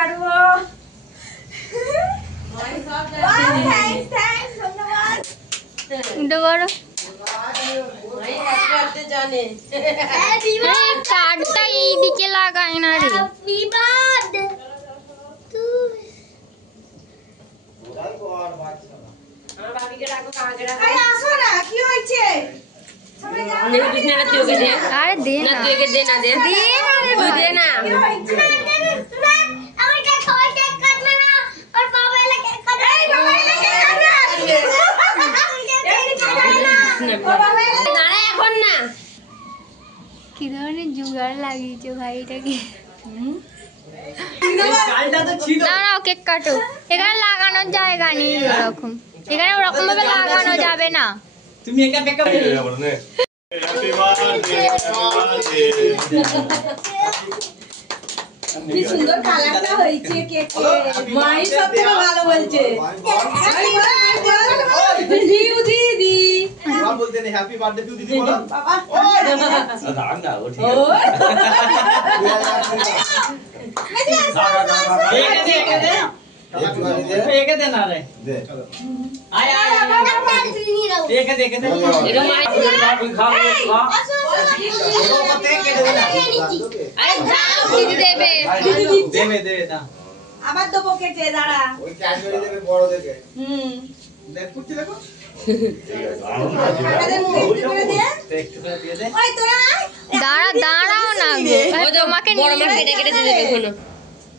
কাটবো। উল্টো করো। কার্ডটা এইদিকে লাগাই না রে। আরে দে না, দে না রে ভাই। কি ধরনের জুগাড় লাগিয়েছে ভাই এটাকে। দাঁড়াও কেক কাটো। এখানে লাগানোর জায়গা নেই ওরকম, এখানে ওরকম ভাবে লাগানো যাবে না। তুমি একা বেকা কি সুন্দর কালারটা হয়েছে কেকে। মাই সবথেকে ভালো বলছে। দিদি বাবা বলতে নেই হ্যাপি বার্থডে টু দিদি বলো বাবা দাঁড়া ও ঠিক আছে। একে দে না রে দে আয় আয় একে দে একে দে এটা মাই খাও খাও আরে যাও দিদি দেবে, দেবে দেবে না আবার দেবো কেটে দাঁড়া। ওই ক্যাডবেরি দেবে বড় দেখে দেখ কুচি দেখো দাঁড়াও না গো, তোমাকে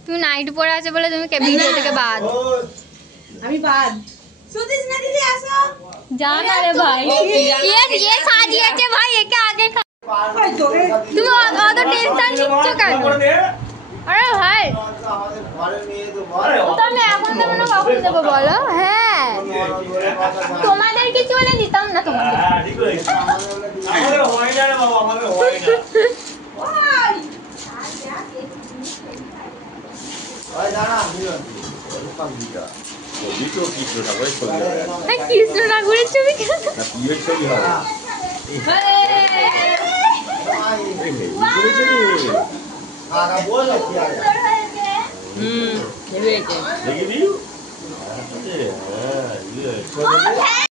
তুমি নাইট পরে আছে বলে তুমি ভিডিও থেকে বাদ। আমি বাদ সুদিস না দিদি আসো। জানা রে ভাই ये সাজিয়েছে ভাই, একে আগে তুমি অত টেনশন নিচ্ছ কেন? আরে ভাই আমাদের ঘরের মেয়ে তো তো আমি এখন তো মনে কখন দেবো বলো? হ্যাঁ তোমাদের কিছু হলে দিতাম না তোমাদের। ঠিক আছে আমাদের হয় না রে বাবা আমাদের হয় না ওই দাঁড়া মিলন ওখান দিকা ও দিতো কৃষ্ণ ঠাকুর ছবি হবে কৃষ্ণ ঠাকুরের ছবি কেন? না বিয়ের ছবি হবে আগা বলো কি আছে হেভি হয়েছে। দেখি দিও হ্যাঁ ইয়ে